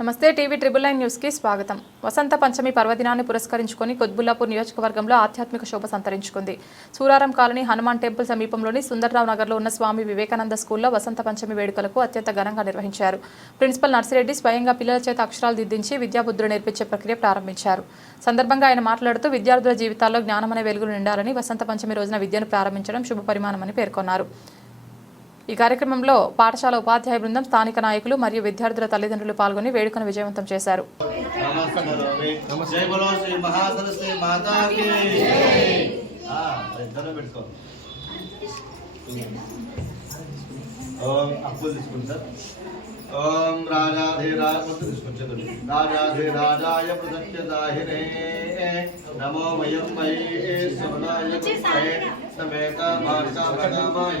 నమస్తే TV TNN news కి స్వాగతం. వసంత పంచమి పర్వదినాన్ని పురస్కరించుకొని కొత్బుల్లాపూర్ నియోజకవర్గంలో ఆధ్యాత్మిక శోభ సంతరించుకుంది. సూరారం కాలనీ హనుమాన్ టెంపుల్ సమీపంలోని సుందర్రావు నగర్లో ఉన్న స్వామి వివేకానంద స్కూల్లో వసంత పంచమి వేడుకలకు అత్యంత ఘనంగా నిర్వహించారు. ప్రిన్సిపల్ నర్సిరెడ్డి స్వయంగా పిల్లల చేత అక్షరాలు దిద్దించి విద్యాబుద్ధులు నేర్పించే ప్రక్రియ ప్రారంభించారు. సందర్భంగా ఆయన మాట్లాడుతూ విద్యార్థుల జీవితాల్లో జ్ఞానమనే వెలుగులు నిండాలని వసంత పంచమి రోజున విద్యను ప్రారంభించడం శుభ పరిమాణమని పేర్కొన్నారు. ఈ కార్యక్రమంలో పాఠశాల ఉపాధ్యాయ బృందం, స్థానిక నాయకులు మరియు విద్యార్థుల తల్లిదండ్రులు పాల్గొని వేడుకను విజయవంతం చేశారు. ओम राजाधिराजाय प्रदक्षदाहिने नमो वयं वै सुमनाय पुष्पे समेत मार्गामगामाय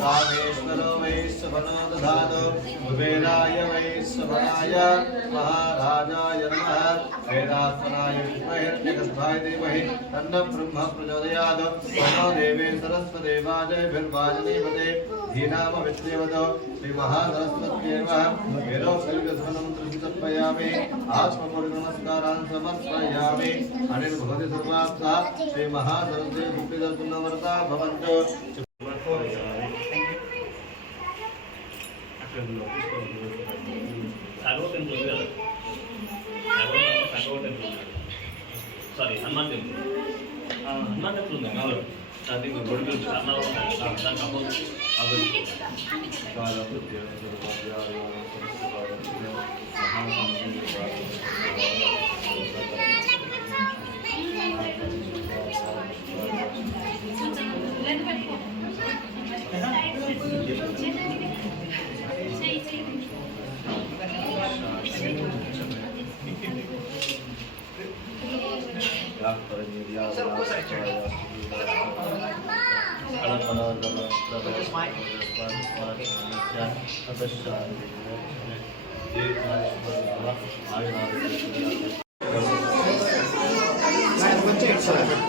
रामेश्वरो वै सुमनो दधातु कुबेराय वै सुमनाय महाराजाय नमः वेदात्मनाय विद्महे जगद्धाय धीमहि तन्नो ब्रह्म प्रचोदयात् नमो देवे सरस्वदेवाय भिर्वाजनीपते धीनाम विद्यवतो श्री महासरस्वत्येवः वेदो सर्वसमन्त्रचितत्वयामि आत्मपूर्ण नमस्कारान् समर्पयामि अनिर्भवति सर्वात्मा श्री महासरस्वती सुप्रीतपुण्यवर्ता भवन्तु sorry Hanuman temple Bangalore I think the road will turn out and then about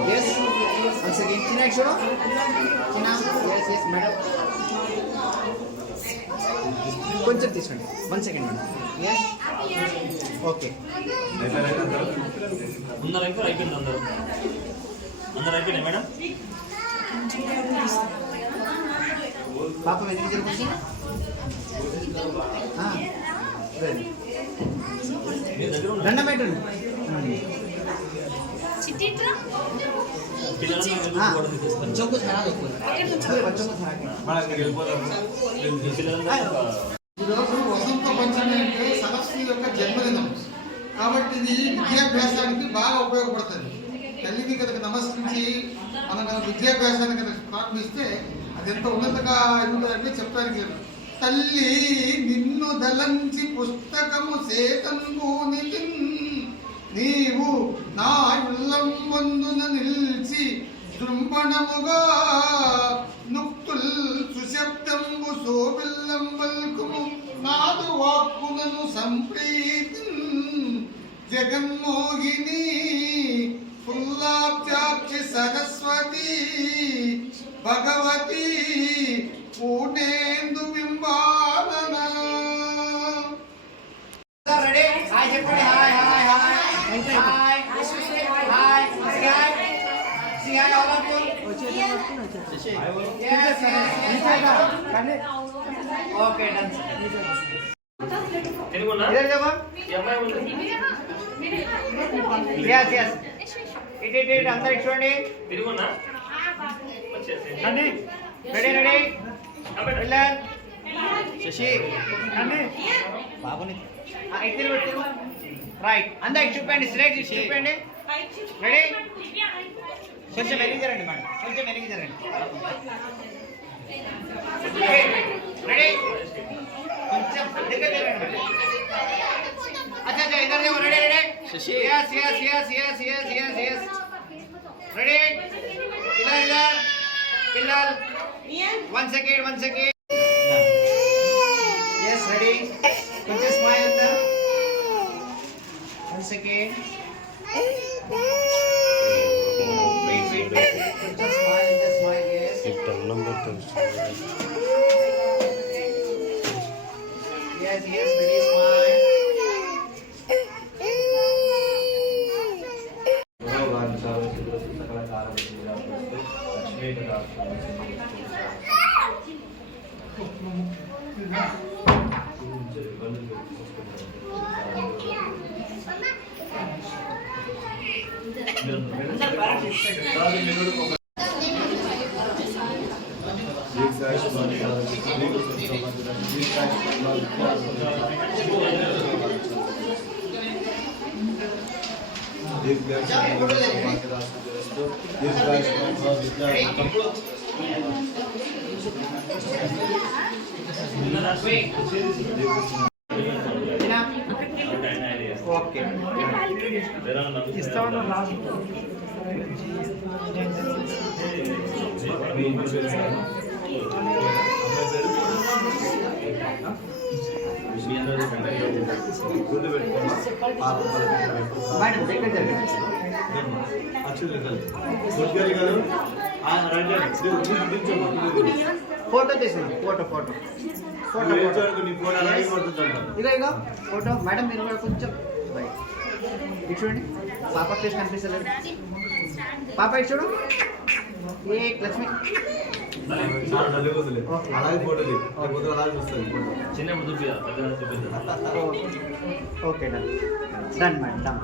Yes, once again, China, China, yes, madam. కొంచెం తీసుకోండి 1 second మేడం yes ఓకే అందరూ అయిపోయింది అందరూ అయిపోయినాయి మేడం పాప వెనక్కి తిరుగుతుంది దండం పెట్టండి बच्चों को खड़ा रखो बच्चों को వసంత పంచమి అంటే సరస్వతి యొక్క జన్మదినం కాబట్టి ఇది విద్యాభ్యాసానికి బాగా ఉపయోగపడుతుంది. తల్లిని కనుక నమస్కరించి మనం కనుక విద్యాభ్యాసాన్ని కనుక ప్రారంభిస్తే అది ఎంత ఉన్నతంగా ఉంటుందంటే చెప్పడానికి లేదు. తల్లి నిన్ను దలంచి పుస్తకము సేతంబూని నీవు నా ఉల్లం వందున నిల్చి దృంపణముగా నుక్తుల్ సుశబ్దంబు శోభిల్లం పల్కుము నాదు వాక్కులను సంప్రీతి జగన్మోహిని ఫుల్లాబ్జాక్షి సరస్వతి భగవతి పూర్ణేందు బింబాలన రెడీ హాయ్ చెప్పండి hi hi hi hi hi hi సి hi all of you okay done తిరుగునా ఇదర్ దేవా ఈ అమ్మాయి ఉంది yes yes ఇట్ అందరూ చూడండి తిరుగునా వచ్చేసి రెడీ రెడీ వెళ్ళాలి శశి అన్నీ బాబుని ఇటు తిరుగు రైట్ అందరూ చూపండి స్ట్రైట్ చూపండి రెడీ కొంచెం వెనక్కి జరండి మేడం కొంచెం వెనక్కి జరండి రెడీ కొంచెం దగ్గర జరండి మేడం अच्छा अच्छा इधर देखो ready ready Shashi yes yes yes yes yes yes yes ready इधर इधर पिल्लल 1 second yes ready కొంచెం స్మైల్ అంతా 1 second wait కొంచెం smile yes yes ready smile okay madam దగ్గర జరగండి. ఫోటో తీసుకోండి. ఫోటో ఫోటో ఫోటో ఇగో ఫోటో. మేడం మీరు కూడా కొంచెం బయట ఇటు చూడండి. పాప ఫేస్ కనిపిస్తలేదు. పాప ఇటు చూడు. ఏ లక్ష్మి అలాగే ఫోటో అలాగే చూస్తుంది చిన్న చూపిద్దాం. Okay done done madam done.